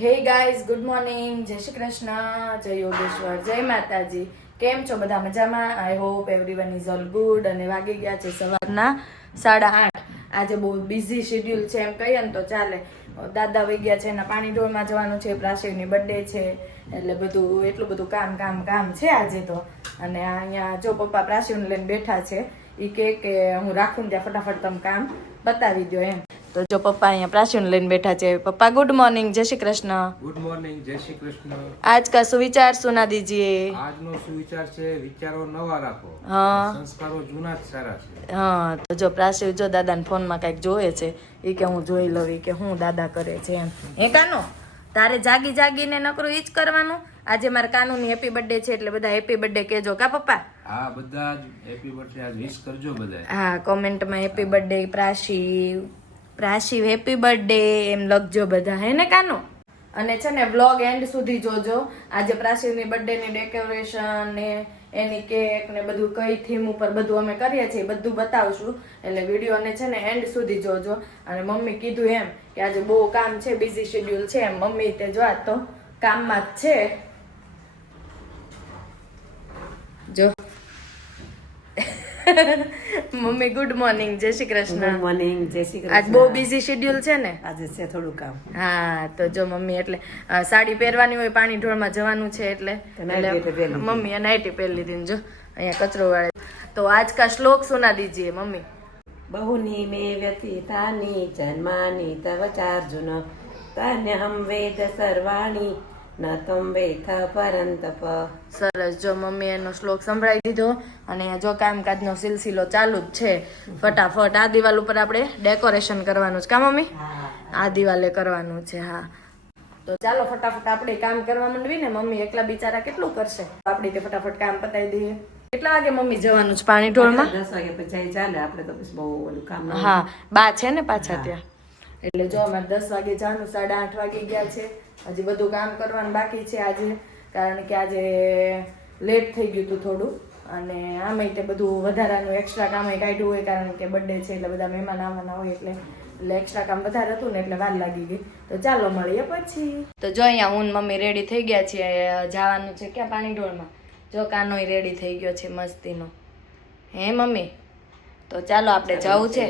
Hey guys, good morning. જય શ્રી કૃષ્ણ. જય યોગેશ્વર. જય માતાજી. કેમ છો બધા મજામાં? I hope everyone is all good અને વાગી ગયા છે સવારના સાડા આઠ. આજે બહુ બિઝી શેડ્યુલ છે એમ કહીએ ને તો ચાલે. દાદા વહી ગયા છે, એના પાણી ઢોળમાં જવાનું છે, પ્રાશિવની બર્થડે છે. એટલે બધું, એટલું બધું કામ કામ કામ છે આજે તો. અને અહીંયા જો પપ્પા પ્રાશિવને લઈને બેઠા છે એ કે હું રાખું ત્યાં ફટાફટ તમે કામ બતાવી દો એમ. તો જો પપ્પા અહીંયા પ્રાચીન લઈને બેઠા છે. પપ્પા ગુડ મોર્નિંગ જય શ્રી કૃષ્ણ. ગુડ મોર્નિંગ જય શ્રી કૃષ્ણ. આજ કા સુવિચાર સુના દીજીએ. આજનો સુવિચાર છે વિચારો નવા રાખો. હા. સંસ્કારો જૂના જ સારા છે. હા તો જો પ્રાશિવ જો દાદાને ફોનમાં કંઈક જોવે છે એ કે હું જોઈ લઉં કે હું દાદા કરે છે એમ. હે કાનો તારે જાગી જાગીને નકરું ઈ જ કરવાનું? આજે મારા કાનુની હેપી બર્થડે છે એટલે બધા હેપી બર્થડે કહેજો. કા પપ્પા? હા બધા હેપી બર્થડે આજ વિશ કરજો બધા હા કોમેન્ટમાં happy birthday Prashiv Prashiv happy birthday એમ લખજો બધા, હે ને કાનો? અને છે ને વ્લોગ એન્ડ સુધી જોજો. આજે પ્રાશિવની બર્થડેની ડેકોરેશન ને એની કેક ને બધું કઈ થીમ ઉપર બધું અમે કરીએ છીએ બધું બતાવશું. એટલે વિડીયોને છે ને એન્ડ સુધી જોજો. અને મમ્મી કીધું એમ કે આજે બહુ કામ છે બિઝી શેડ્યુલ છે. એમ મમ્મી તે જો આ તો કામમાં જ છે જો મમ્મી ગુડ મોર્નિંગ જય શ્રી કૃષ્ણ. ગુડ મોર્નિંગ જય શ્રી આજ બહુ બિઝી શેડ્યુલ છે ને? આજે છે થોડું કામ. હા તો જો મમ્મી એટલે સાડી પહેરવાની હોય પાણી ઢોળમાં જવાનું છે એટલે મમ્મી નાઇટી પહેરી લીધી જો અહીંયા કચરો વાળે. તો આજ કા શ્લોક સુના દીજીએ મમ્મી. બહુની મે વ્યતીતાની જન્માની તવ ચાર્જુન તાન્યહમ વેદ સર્વાણી ન વેથ પરંતપ સરસ. જો મમ્મી એનો શ્લોક સંભળાવી દીધો અને જો કામકાજનો સિલસિલો ચાલુ જ છે ફટાફટ આ દિવાલ ઉપર આપણે ડેકોરેશન કરવાનું છે કા મમ્મી? આ દિવાલે કરવાનું છે હા. તો ચાલો ફટાફટ આપણે કામ કરવા માંડવી ને મમ્મી એકલા બિચારા કેટલું કરશે? આપણે તે ફટાફટ કામ પતાવી દઈએ. કેટલા વાગે મમ્મી જવાનું છે? પાણી ઢોળમાં દસ વાગે પછી ચાલે આપણે તો બહુ કામ હા બા છે ને પાછા ત્યાં? એટલે જો અમારે દસ વાગે જવાનું સાડા આઠ વાગે ગયા છે. હજી બધું કામ કરવાનું બાકી છે આજે, કારણ કે આજે લેટ થઈ ગયું હતું થોડું. અને આમેય તે બધું વધારાનું એક્સ્ટ્રા કામ કાઢ્યું હોય, કારણ કે બર્થડે છે એટલે બધા મહેમાન આવવાના હોય એટલે એટલે એક્સ્ટ્રા કામ વધારે હતું ને એટલે વાર લાગી ગઈ. તો ચાલો મળીએ પછી. તો જો અહીંયા હું મમ્મી રેડી થઈ ગયા છીએ, જવાનું છે ક્યાં પાણી ઢોળમાં જો કાનોય રેડી થઈ ગયો છે મસ્તીનો. હે મમ્મી? તો ચાલો આપણે જવું છે.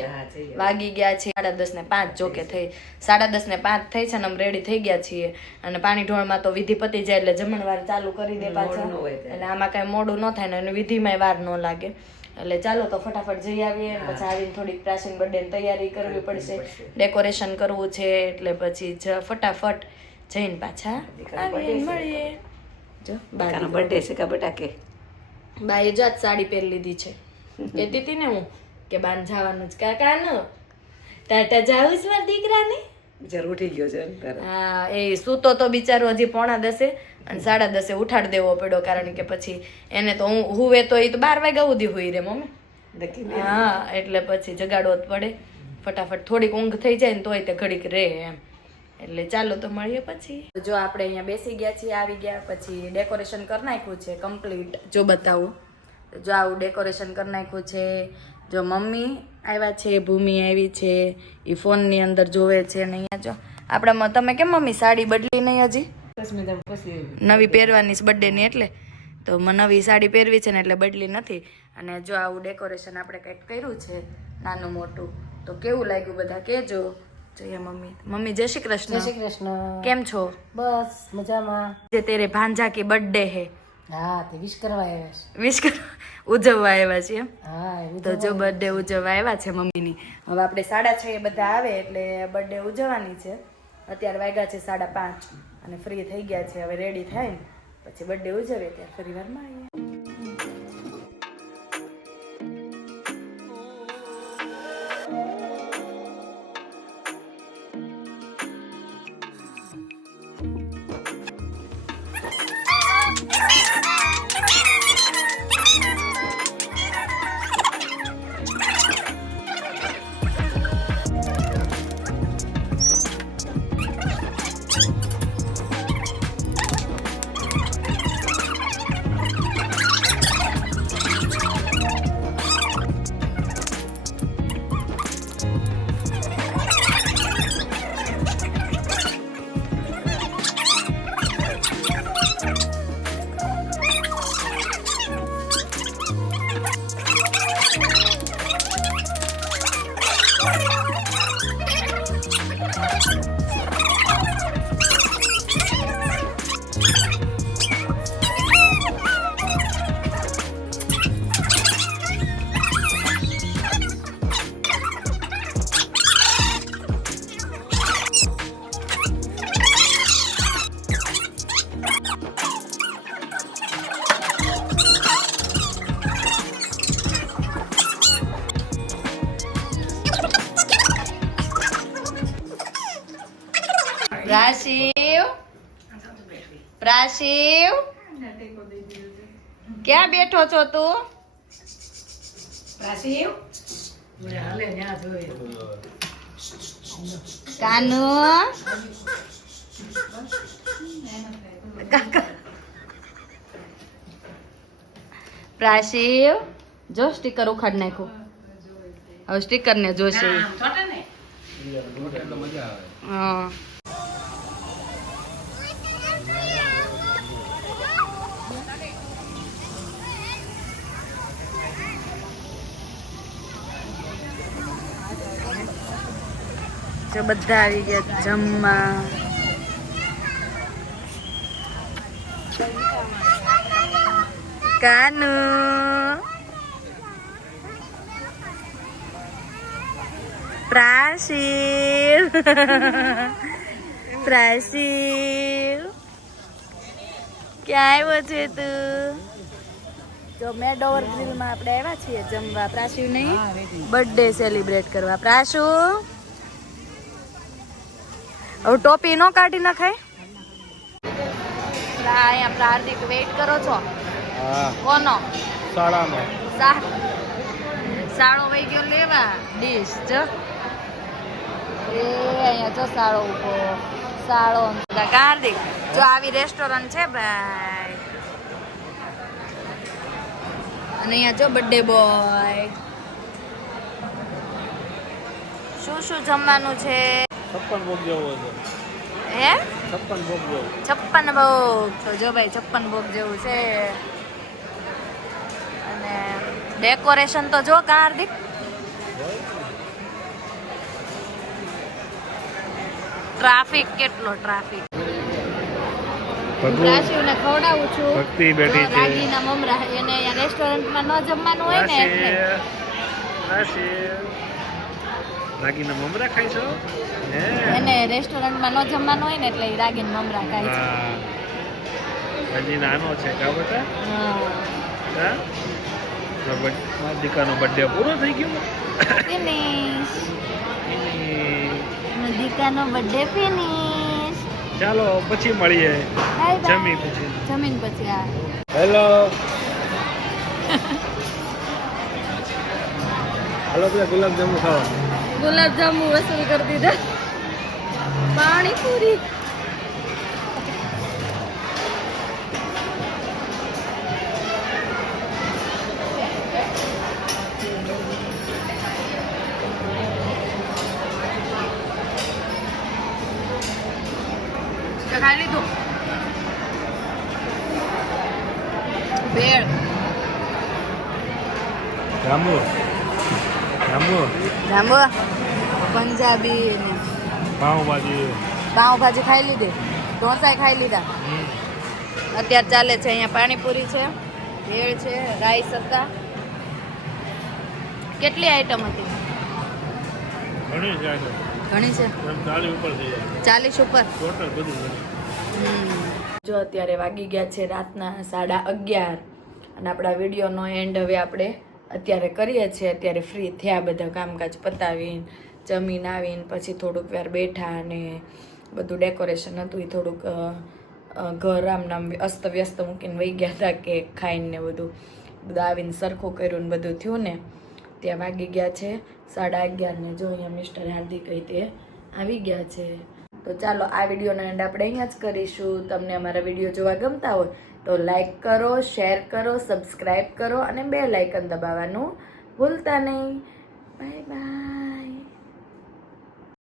વાગી ગયા છે સાડા દસ ને પાંચ જોકે થઈ સાડા દસ ને પાંચ થઈ છે ને અમે રેડી થઈ ગયા છીએ. અને પાણી ઢોળમાં તો વિધિ પતી જાય એટલે જમણવાર ચાલુ કરી દે પાછા. એટલે આમાં કઈ મોડું ન થાય ને અને વિધિમાં વાર ન લાગે. એટલે ચાલો તો ફટાફટ જઈ આવીએ પછી આવીને થોડીક પ્રાચીન બર્થડે તૈયારી કરવી પડશે. ડેકોરેશન કરવું છે એટલે પછી જ ફટાફટ જઈને પાછા આવીએ મળીએ. જો કાનો બર્થડે છે કા બટાકે? બાએ જાત સાડી પહેરી લીધી છે. કહેતી હતી ને હું કે બાન જવાનું જ. કાકા નો ટાટા જાવું છે મારા દીકરાને? બિચારો ઉઠી ગયો છે હા એ સૂતો તો બિચારો હજી પોણા દસે અને સાડા દસે ઉઠાડી દેવો પડ્યો કારણ કે પછી એને તો હું હુવે તો એ તો બાર વાગ્યા સુધી હુઈ રે મમ્મી હા એટલે પછી જગાડવો જ પડે. ફટાફટ થોડીક ઊંઘ થઈ જાય ને તોય તે ઘડીક રહે એમ. એટલે ચાલો તો મળીએ પછી. જો આપણે અહીંયા બેસી ગયા છીએ આવી ગયા પછી ડેકોરેશન કરી નાખ્યું છે કમ્પ્લીટ. જો બતાવું. જો આવું ડેકોરેશન કરી નાખ્યું છે જો મમ્મી આવ્યા છે ભૂમિ આવી છે એ ફોનની અંદર જોવે છે ને અહીંયા જો. આપણામાં તમે કેમ મમ્મી સાડી બદલી નહીં હજી? નવી પહેરવાની છે બર્થડેની એટલે. તો મને નવી સાડી પહેરવી છે ને એટલે બદલી નથી. અને જો આવું ડેકોરેશન આપણે કંઈક કર્યું છે નાનું મોટું તો કેવું લાગ્યું બધા કહેજો. જોઈએ મમ્મી. મમ્મી જય શ્રી જય શ્રી કૃષ્ણ. કૃષ્ણ કેમ છો? બસ મજામાં. જે તેરે ભાંજા કે બર્થડે હે? હા તે વિશ કરવા આવ્યા છે. વિશ કર ઉજવવા આવ્યા છીએ. હા તો જો બર્થડે ઉજવવા આવ્યા છે મમ્મીની. હવે આપણે સાડા છ એ બધા આવે એટલે બર્થડે ઉજવવાની છે. અત્યારે વાગ્યા છે સાડા પાંચ અને ફ્રી થઈ ગયા છે. હવે રેડી થાય ને પછી બર્થડે ઉજવીએ ત્યારે ફરી વારમાં આવીએ. પ્રાશિવ પ્રાશિવ ક્યાં બેઠો છો તું? હાલે કાનુ? પ્રાશિવ જો સ્ટીકર ઉખાડ નાખ્યું. હવે સ્ટીકર ને જોશે. ઈ. એટલે મજા આવે હા. જો બધા આવી ગયા જમવા. કાનુ. પ્રાશિલ. પ્રાશિલ. ક્યાં આવ્યો છે તું? જો મેં મેડોવર ગ્રીલમાં આપણે આવ્યા છીએ જમવા. પ્રાશિવ નહીં બર્થડે સેલિબ્રેટ કરવા. પ્રાશુ? હવે ટોપી નો કાઢી નખાય? અહીંયા પ્રાર્થિક વેઇટ કરો છો? કોનો? શાળામાં સા સાળો વહી ગયો લેવા ડીશ જો. એ અહીંયા જો સાળો ઊભો. સાળો કાર્તિક જો આવી રેસ્ટોરન્ટ છે ભાઈ. અને અહીંયા જો બર્થડે બોય શું શું જમવાનું છે? છપ્પન ભોગ જેવો હતો હે? છપ્પન ભોગ જેવો. છપ્પન ભોગ. તો જો ભાઈ છપ્પન ભોગ જેવું છે. અને ડેકોરેશન તો જો કા હાર્દિક ટ્રાફિક કેટલો ટ્રાફિક. રાશિઓને ખવડાવું છું. ભક્તિ બેઠી છે. રાગીના મમરા એને રેસ્ટોરન્ટમાં ન જમવાનું હોય ને એટલે. રાગીના મમરા ખાય છો? હે. એને રેસ્ટોરન્ટમાં ન જમવાનું હોય ને એટલે રાગીન મમરા ખાય છે. હજી નાનો છે કા બેટા હા. હા? દીકરાનો બર્થડે પૂરો થઈ ગયો? ફિનિશ દીકાનો બર્થડે ફિનિશ ચાલો પછી મળીએ. બાય બાય જમી પછી. જમીન પછી આ હેલો પેલા ગુલાબજાંબુ ખાવા. ગુલાબજાંબુ વસૂલ કરી દીધા. પાણીપુરી ખાઈ લીધું? ભેળ જાંબુ. જાંબુ જાંબુ પંજાબી ને પાઉંભાજી. પાઉંભાજી ખાઈ લીધી. ઢોસા ખાઈ લીધા. અત્યારે ચાલે છે અહીંયા પાણીપુરી છે ભેળ છે રાઈસ હતા. કેટલી આઈટમ હતી? ઘણી છે ઘણી છે? ચાલીસ ઉપર થઈ જાય. ચાલીસ ઉપર? ટોટલ બધું જો અત્યારે વાગી ગયા છે રાતના સાડા અગિયાર. અને આપણા વિડીયોનો એન્ડ હવે આપણે અત્યારે કરીએ છીએ, અત્યારે ફ્રી થયા બધા કામકાજ પતાવીને, જમીન આવીને, પછી થોડુંક વાર બેઠા અને બધું ડેકોરેશન હતું એ થોડુંક ઘર આમ નામ અસ્ત વ્યસ્ત મૂકીને વહી ગયા હતા કેક ખાઈને ને બધું બધું આવીને સરખું કર્યું ને બધું થયું ને, ત્યાં વાગી ગયા છે સાડા અગિયારને જો અહીંયા મિસ્ટર હાર્દિક તે આવી ગયા છે. તો ચાલો આ વિડીયોનો એન્ડ આપણે અહીંયા જ કરીશું. તમને અમારા વીડિયો જોવા ગમતા હોય તો લાઈક કરો શેર કરો સબસ્ક્રાઈબ કરો અને બે લાઇકન દબાવવાનું ભૂલતા નહીં. Bye bye